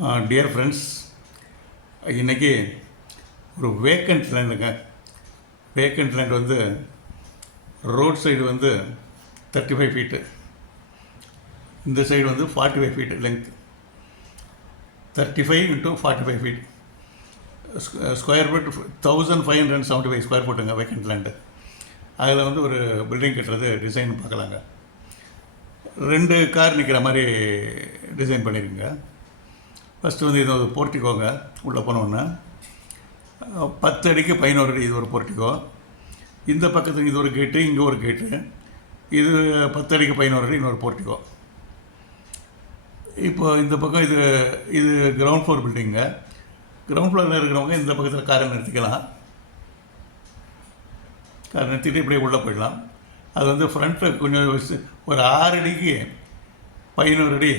Dear friends, இன்றைக்கி ஒரு vacant லேண்டுங்க. வேக்கண்ட் லேண்ட் வந்து ரோட் சைடு வந்து 35 ஃபீட்டு, இந்த சைடு வந்து 45 feet length. 35 × 45 feet, square feet 1575 square ஃபீட்டுங்க வேக்கண்ட் லேண்டு. அதில் வந்து ஒரு பில்டிங் கட்டுறது டிசைன் பார்க்கலாங்க. 2 கார் நிற்கிற மாதிரி டிசைன் பண்ணியிருக்குங்க. ஃபஸ்ட்டு வந்து இது ஒரு போர்ட்டிக்கோங்க. உள்ளே போனோன்னா 10 அடிக்கு 11 அடி இது ஒரு போர்ட்டிக்கோ. இந்த பக்கத்துக்கு இது ஒரு கேட்டு, இங்கே ஒரு கேட்டு. இது 10 அடிக்கு 11 அடி இன்னொரு போர்ட்டிக்கோ. இப்போ இந்த பக்கம் இது கிரவுண்ட் ஃப்ளோர் பில்டிங்க. கிரவுண்ட் ஃப்ளோரில் இருக்கிறவங்க இந்த பக்கத்தில் காரை நிறுத்திக்கலாம். காரை நிறுத்திட்டு இப்படியே உள்ளே போயிடலாம். அது வந்து ஃப்ரண்ட்டில் கொஞ்சம் ஒரு 6 அடிக்கு 11 அடி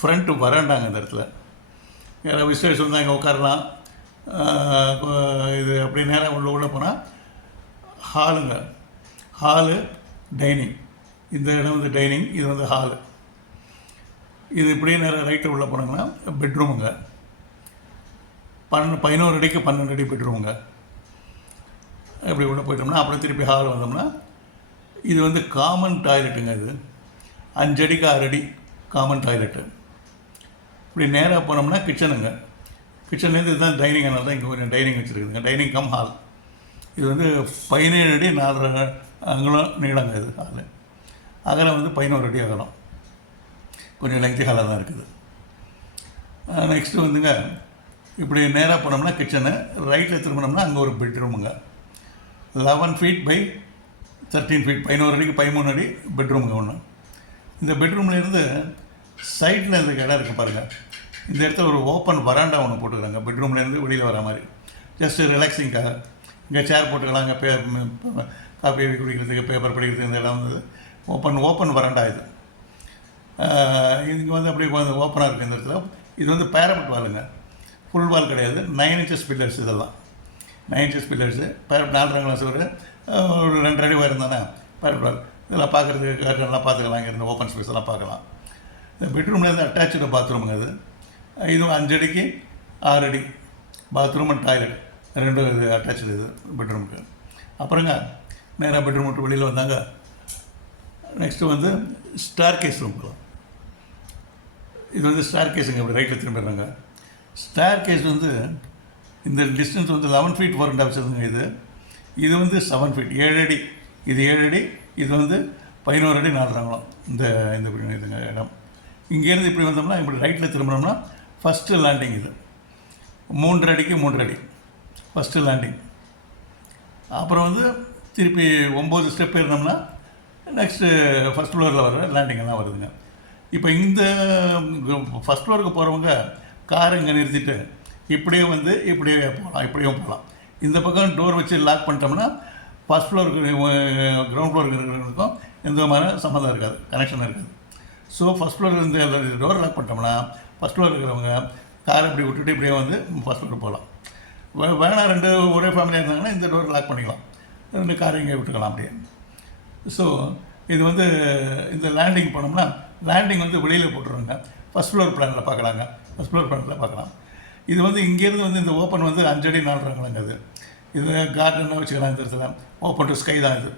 ஃப்ரண்ட்டு வராண்டாங்க. இந்த இடத்துல யாராவது விசேஷம் வந்தால் இங்கே உட்காரலாம். இது அப்படி நேராக உள்ளே போனால் ஹாலுங்க. Hall, dining. இந்த இடம் வந்து டைனிங், இது வந்து ஹாலு. இது இப்படியே நேராக ரைட்டில் உள்ளே போனாங்கன்னா பெட்ரூமுங்க. 11 அடிக்கு 12 அடி பெட்ரூமுங்க. இப்படி உள்ளே போயிட்டோம்னா அப்புறம் திருப்பி ஹால் வந்தோம்னா இது வந்து காமன் டாய்லெட்டுங்க. இது 5 அடிக்கு 6 அடி காமன் டாய்லெட்டு. இப்படி நேராக போனோம்னா கிச்சனுங்க. கிச்சன்லேருந்து இதுதான் டைனிங். அதனால தான் இங்கே கொஞ்சம் டைனிங் வச்சுருக்குதுங்க. Dining cum hall. இது வந்து 17 அடி 4 அங்குலம் நீளங்க. இது ஹாலு அகலம் வந்து 11 அடி அகலம். கொஞ்சம் லெங்க்தி ஹாலாக தான் இருக்குது. நெக்ஸ்ட்டு வந்துங்க இப்படி நேராக போனோம்னா கிச்சனு. ரைட்டில் திரும்பினோம்னா அங்கே ஒரு பெட்ரூமுங்க. 11 ஃபீட் பை 13 ஃபீட், 11 அடிக்கு 13 அடி பெட்ரூமுங்க ஒன்று. இந்த பெட்ரூம்லேருந்து சைட்டில் இந்த இடம் இருக்குது பாருங்கள். இந்த இடத்துல ஒரு ஓப்பன் வராண்டா ஒன்று போட்டுக்கிறாங்க. பெட்ரூம்லேருந்து வெளியில் வர மாதிரி ஜஸ்ட்டு ரிலாக்ஸிங்காக. இங்கே சேர் போட்டுக்கலாம். இங்கே காஃபி குடிக்கிறதுக்கு, பேப்பர் படிக்கிறதுக்கு இந்த இடம் வந்து ஓப்பன் வராண்டா. இங்கே வந்து அப்படியே கொஞ்சம் ஓப்பனாக இருக்குது இந்த இடத்துல. இது வந்து பேரபட் வாலுங்க. ஃபுல் வால் கிடையாது. 9 inches பில்லர்ஸ். இதெல்லாம் 9 inches பில்லர்ஸு. பேரபட் 4 கிளாஸ் ஒரு 2 அடி உயரம் தானே பேரபட் வால். இதெல்லாம் பார்க்குறதுக்கு கார்டன்லாம் பார்த்துக்கலாம். இங்கே இருந்து ஓப்பன் ஸ்பேஸ் எல்லாம் பார்க்கலாம். இந்த பெட்ரூம்லேருந்து அட்டாச்சு பாத்ரூமுங்க. இதுவும் 5 அடிக்கு 6 அடி பாத்ரூம் அண்ட் டாய்லெட் ரெண்டும் இது அட்டாச்சு இது பெட்ரூமுக்கு. அப்புறங்க நேராக பெட்ரூம் விட்டு வெளியில் வந்தாங்க. நெக்ஸ்ட்டு வந்து ஸ்டார் கேஸ் ரூம் போகலாம். இது வந்து ஸ்டார் கேஸுங்க. இப்படி ரைட்டில் திரும்பிடுறாங்க. ஸ்டார் கேஸ் வந்து இந்த டிஸ்டன்ஸ் வந்து 11 ஃபீட் 4.5 inches. இது வந்து 7 ஃபீட் 7 அடி. இது 7 அடி. இது வந்து 11 அடி 4 அங்குலம். இந்த இதுங்க இடம். இங்கேருந்து இப்படி வந்தோம்னா இப்படி ரைட்டில் திரும்பினோம்னா ஃபஸ்ட்டு லேண்டிங். இது 3 அடிக்கு 3 அடி ஃபஸ்ட்டு லேண்டிங். அப்புறம் வந்து திருப்பி 9 ஸ்டெப் ஏறினோம்னா நெக்ஸ்ட்டு ஃபஸ்ட் ஃப்ளோரில் வர லேண்டிங் எல்லாம் வருதுங்க. இப்போ இந்த ஃபஸ்ட் ஃப்ளோருக்கு போகிறவங்க காரை இங்கே நிறுத்திட்டு இப்படியே வந்து இப்படியே போகலாம். இப்படியும் போகலாம். இந்த பக்கம் டோர் வச்சு லாக் பண்ணிட்டோம்னா ஃபஸ்ட் ஃப்ளோருக்கு கிரவுண்ட் ஃப்ளோருக்கு இருக்கிறவங்களுக்கும் எந்த விதமான சம்மந்தம் இருக்காது, கனெக்ஷன் இருக்காது. ஸோ ஃபஸ்ட் ஃப்ளோர் இந்த டோர் லாக் பண்ணிட்டோம்னா ஃபஸ்ட் ஃப்ளோர் இருக்கிறவங்க காரை இப்படி விட்டுட்டு இப்படியே வந்து ஃபஸ்ட் ஃப்ளோருக்கு போகலாம். வேணாம் 2 ஒரே ஃபேமிலியாக இருந்தாங்கன்னா இந்த டோர் லாக் பண்ணிக்கலாம். 2 காரை இங்கே விட்டுக்கலாம் அப்படியே. ஸோ இது வந்து இந்த லேண்டிங் போனோம்னா லேண்டிங் வந்து வெளியில் போட்டுருவாங்க. ஃபஸ்ட் ஃப்ளோர் பிளானில் பார்க்கலாங்க. ஃபஸ்ட் ஃப்ளோர் பிளானில் பார்க்கலாம். இது வந்து இங்கேருந்து வந்து இந்த ஓப்பன் வந்து 5 அடி 4 அங்குலங்க. இது கார்டனாக வச்சுக்கலாம். இந்த இடத்துல ஓப்பன் டு ஸ்கை தான். இது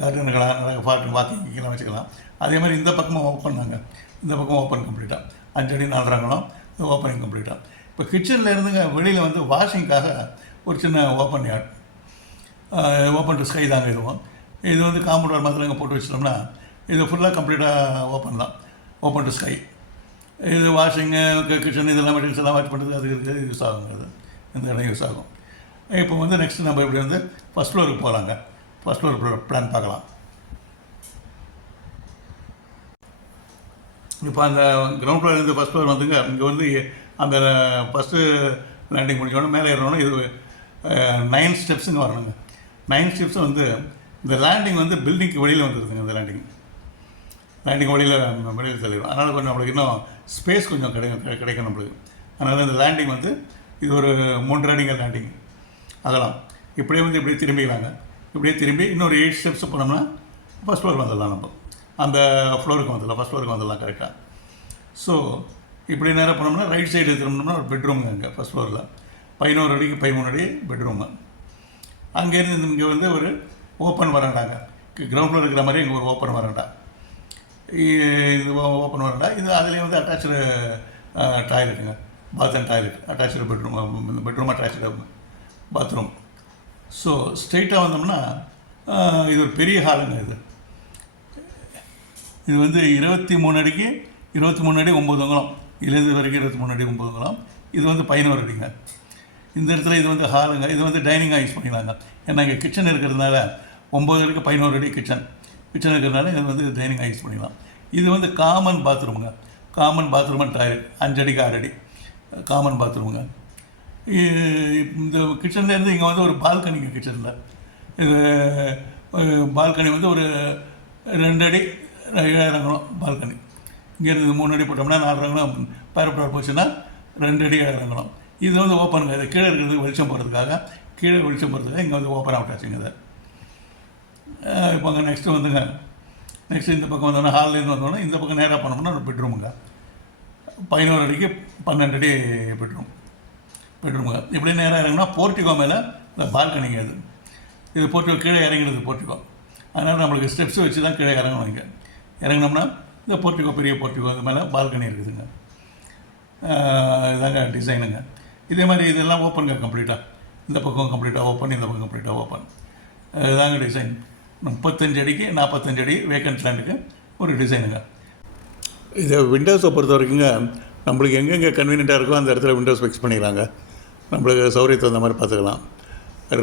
கார்டனுக்கலாம், வாக்கிங்கெலாம் வச்சுக்கலாம். அதே மாதிரி இந்த பக்கமும் ஓப்பன் தாங்க. இந்த பக்கம் ஓப்பன் கம்ப்ளீட்டாக 5 அடி 4 அங்குலம் ஓப்பனிங் கம்ப்ளீட்டாக. இப்போ கிச்சனில் இருந்துங்க வெளியில் வந்து வாஷிங்காக ஒரு சின்ன open yard, open to sky தாங்க. இது வந்து காம்பவுண்ட் வால் மாதிரி இங்கே போட்டு வச்சிட்டோம்னா இது ஃபுல்லாக கம்ப்ளீட்டாக ஓப்பன் தான், ஓப்பன் டு ஸ்கை. இது வாஷிங்கு, கிச்சன் இதெல்லாம் மெட்டீரியல்ஸ் எல்லாம் வாஷ் பண்ணுறது அதுக்கு யூஸ் ஆகுங்க. இந்த இடம் யூஸ் ஆகும். இப்போ வந்து நெக்ஸ்ட்டு நம்ம இப்படி வந்து ஃபஸ்ட் ஃப்ளோருக்கு போகலாங்க. ஃபஸ்ட் ஃப்ளோர் பிளான் பார்க்கலாம். இப்போ அந்த கிரவுண்ட் ஃப்ளோர்லேருந்து ஃபஸ்ட் ஃப்ளோர் வந்துங்க. இங்கே வந்து அந்த ஃபஸ்ட்டு லேண்டிங் முடிஞ்சோடனே மேலே ஏறணும். இது 9 ஸ்டெப்ஸுங்க வரணுங்க. 9 ஸ்டெப்ஸும் வந்து இந்த லேண்டிங் வந்து பில்டிங்க்கு வெளியில் வந்துடுதுங்க. இந்த லேண்டிங் வெளியில் தள்ளிடும். அதனால் கொஞ்சம் நம்மளுக்கு இன்னும் ஸ்பேஸ் கொஞ்சம் கிடைக்கும் நம்மளுக்கு. அதனால் இந்த லேண்டிங் வந்து இது ஒரு 3 அடிங்க லேண்டிங் அதெல்லாம். இப்படியே வந்து இப்படியே திரும்பிக்கலாங்க. இப்படியே திரும்பி இன்னொரு 8 ஸ்டெப்ஸ் போனோம்னா ஃபஸ்ட் ஃப்ளோர் வந்துடலாம். நம்ம அந்த ஃப்ளோருக்கு வந்துடலாம், ஃபஸ்ட் ஃப்ளோருக்கு வந்துடலாம் கரெக்டாக. ஸோ இப்படி நேராக போனோம்னா ரைட் சைடு திரும்பினோம்னா ஒரு பெட்ரூமுங்க அங்கே ஃபஸ்ட் ஃப்ளோரில் 11 அடிக்கு 13 அடி பெட்ரூமு. அங்கேருந்து இங்கே வந்து ஒரு ஓப்பன் வராண்டாங்க, கிரவுண்ட் ஃப்ளோர் இருக்கிற மாதிரி இங்கே ஒரு ஓப்பன் வராண்டா. இது ஓப்பன் வராண்டா. இது அதுலேயே வந்து அட்டாச்சு டாய்லெட்டுங்க, bath and toilet, attach bedroom attach bathroom. So ஸ்ட்ரெயிட்டாக வந்தோம்னா இது ஒரு பெரிய ஹாலுங்க. இது வந்து 23 அடிக்கு 23 அடி 9 அங்குலம், இதுலேருந்து வரைக்கும் 23 அடி 9 அங்குலம். இது வந்து 11 அடிங்க. இந்த இடத்துல இது வந்து ஹாலுங்க. இது வந்து டைனிங்காக யூஸ் பண்ணிக்கலாங்க. ஏன்னா இங்கே கிச்சன் இருக்கிறதுனால 9 அடிக்கு 11 அடி கிச்சன் இருக்கிறதுனால இது வந்து டைனிங்காக யூஸ் பண்ணிக்கலாம். இது வந்து காமன் பாத்ரூமுங்க, காமன் பாத்ரூம் அண்ட் டாய்லெட். 5 அடிக்கு 6 அடி காமன் பாத்ரூமுங்க. இந்த கிச்சன்லேருந்து இங்கே வந்து ஒரு பால்கனிங்க. கிச்சனில் இது பால்கனி வந்து ஒரு 2 அடி 7 அங்குலம் பால்கனி. இங்கேருந்து 3 அடி போட்டோம்னா 4 அங்குலம் பேரப்படார் போச்சுன்னா 2 அடி 7 அங்குலம். இது வந்து ஓப்பனுங்க. இது கீழே இருக்கிறது வெளிச்சம் போகிறதுக்காக, கீழே வெளிச்சம் போகிறதுக்காக இங்கே வந்து ஓப்பன் விட்டாச்சுங்க. இதை இப்போ அங்கே நெக்ஸ்ட்டு வந்துங்க, நெக்ஸ்ட்டு இந்த பக்கம் வந்தோன்னா ஹால்லேருந்து வந்தோன்னா இந்த பக்கம் நேராக போனோம்னா ஒரு பெட்ரூமுங்க. 11 அடிக்கு 12 அடி பெட்ரூமுங்க. இப்படி நேராக இறங்கினா போர்ட்டிகோ மேலே இந்த பால்கனிங்க. இது போர்ட்டிகோ கீழே இறங்கிடுது போர்ட்டிகோ. அதனால் நம்மளுக்கு ஸ்டெப்ஸ் வச்சு தான் கீழே இறங்கணும். இங்கே இறங்கினோம்னா இந்த போர்ட்டிகோ, பெரிய போர்ட்டிகோ, அது மேலே பால்கனி இருக்குதுங்க. இதாங்க டிசைனுங்க. இதே மாதிரி இதெல்லாம் ஓப்பனுங்க கம்ப்ளீட்டாக. இந்த பக்கம் கம்ப்ளீட்டாக ஓப்பன், இந்த பக்கம் கம்ப்ளீட்டாக ஓப்பன். இதாங்க டிசைன். 35 அடிக்கு 45 அடி வேக்கன்ட் லேண்டுக்கு ஒரு டிசைனுங்க. இதை விண்டோஸை பொறுத்த வரைக்குங்க நம்மளுக்கு எங்கெங்கே கன்வீனியண்ட்டாக இருக்கோ அந்த இடத்துல விண்டோஸ் ஃபிக்ஸ் பண்ணிக்கிறாங்க. நம்மளுக்கு சௌகரியத்தை அந்த மாதிரி பார்த்துக்கலாம்.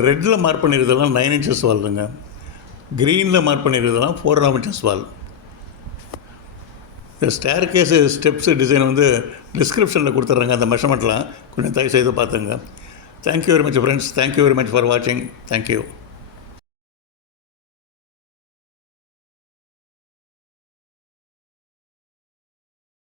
ரெட்டில் மார்க் பண்ணிக்கிறதெல்லாம் 9 inches வால்ங்க. க்ரீனில் மார்க் பண்ணிக்கிறதெல்லாம் 4.5 inches வால். இந்த ஸ்டேர் கேஸு ஸ்டெப்ஸு டிசைன் வந்து டிஸ்கிரிப்ஷனில் கொடுத்துட்றாங்க. அந்த மெஷர்மெண்ட்லாம் கொஞ்சம் தயவு செய்து பார்த்துங்க. Thank you very much friends. Thank you very much for வாட்சிங். தேங்க்யூ.